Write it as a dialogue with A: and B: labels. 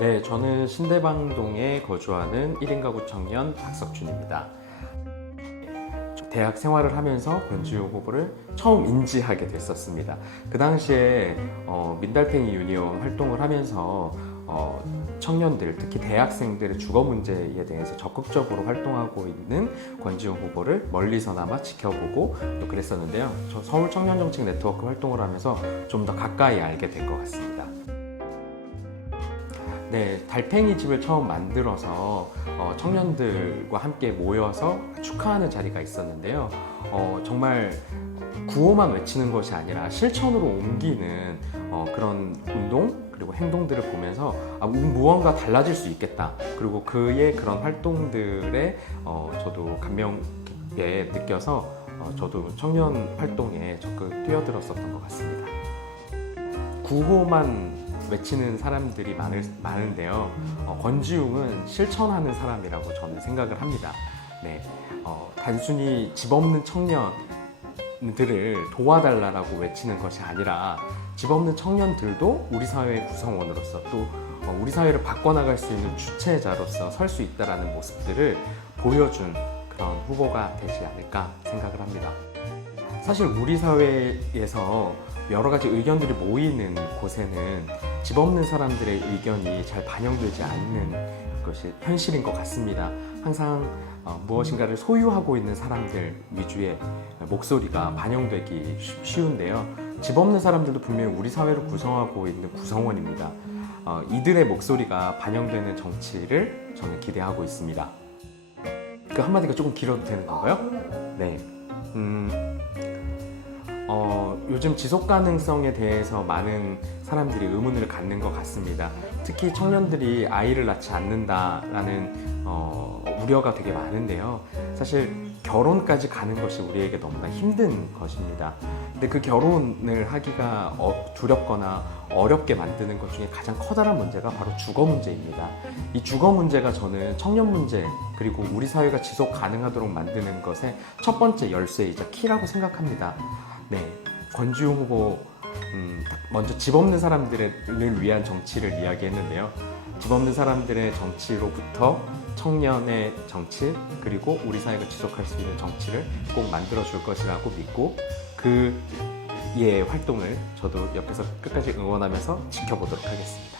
A: 네, 저는 신대방동에 거주하는 1인 가구 청년 박석준입니다. 대학 생활을 하면서 권지용 후보를 처음 인지하게 됐었습니다. 그 당시에 어, 민달팽이 유니온 활동을 하면서 어, 청년들, 특히 대학생들의 주거 문제에 대해서 적극적으로 활동하고 있는 권지용 후보를 멀리서나마 지켜보고 또 그랬었는데요. 저 서울 청년정책 네트워크 활동을 하면서 좀 더 가까이 알게 된 것 같습니다. 네, 달팽이 집을 처음 만들어서 어, 청년들과 함께 모여서 축하하는 자리가 있었는데요. 어, 정말 구호만 외치는 것이 아니라 실천으로 옮기는 어, 그런 운동 그리고 행동들을 보면서 아, 무언가 달라질 수 있겠다. 그리고 그의 그런 활동들에 어, 저도 감명 깊게 느껴서 어, 저도 청년 활동에 적극 뛰어들었었던 것 같습니다. 구호만 외치는 사람들이 많을, 많은데요. 어, 권지웅은 실천하는 사람이라고 저는 생각을 합니다. 네, 어, 단순히 집 없는 청년들을 도와달라고 외치는 것이 아니라 집 없는 청년들도 우리 사회의 구성원으로서 또 어, 우리 사회를 바꿔나갈 수 있는 주체자로서 설 수 있다라는 모습들을 보여준 그런 후보가 되지 않을까 생각을 합니다. 사실 우리 사회에서 여러 가지 의견들이 모이는 곳에는 집 없는 사람들의 의견이 잘 반영되지 않는 것이 현실인 것 같습니다. 항상 어, 무엇인가를 소유하고 있는 사람들 위주의 목소리가 반영되기 쉬- 쉬운데요. 집 없는 사람들도 분명히 우리 사회를 구성하고 있는 구성원입니다. 어, 이들의 목소리가 반영되는 정치를 저는 기대하고 있습니다. 그 한마디가 조금 길어도 되는 건가요? 네. 음, 어, 요즘 지속 가능성에 대해서 많은 사람들이 의문을 갖는 것 같습니다. 특히 청년들이 아이를 낳지 않는다라는 어, 우려가 되게 많은데요. 사실 결혼까지 가는 것이 우리에게 너무나 힘든 것입니다. 근데 그 결혼을 하기가 어- 두렵거나 어렵게 만드는 것 중에 가장 커다란 문제가 바로 주거 문제입니다. 이 주거 문제가 저는 청년 문제 그리고 우리 사회가 지속 가능하도록 만드는 것의 첫 번째 열쇠이자 키라고 생각합니다. 네, 권지웅 후보 음, 먼저 집 없는 사람들을 위한 정치를 이야기했는데요. 집 없는 사람들의 정치로부터 청년의 정치 그리고 우리 사회가 지속할 수 있는 정치를 꼭 만들어 줄 것이라고 믿고 그의 활동을 저도 옆에서 끝까지 응원하면서 지켜보도록 하겠습니다.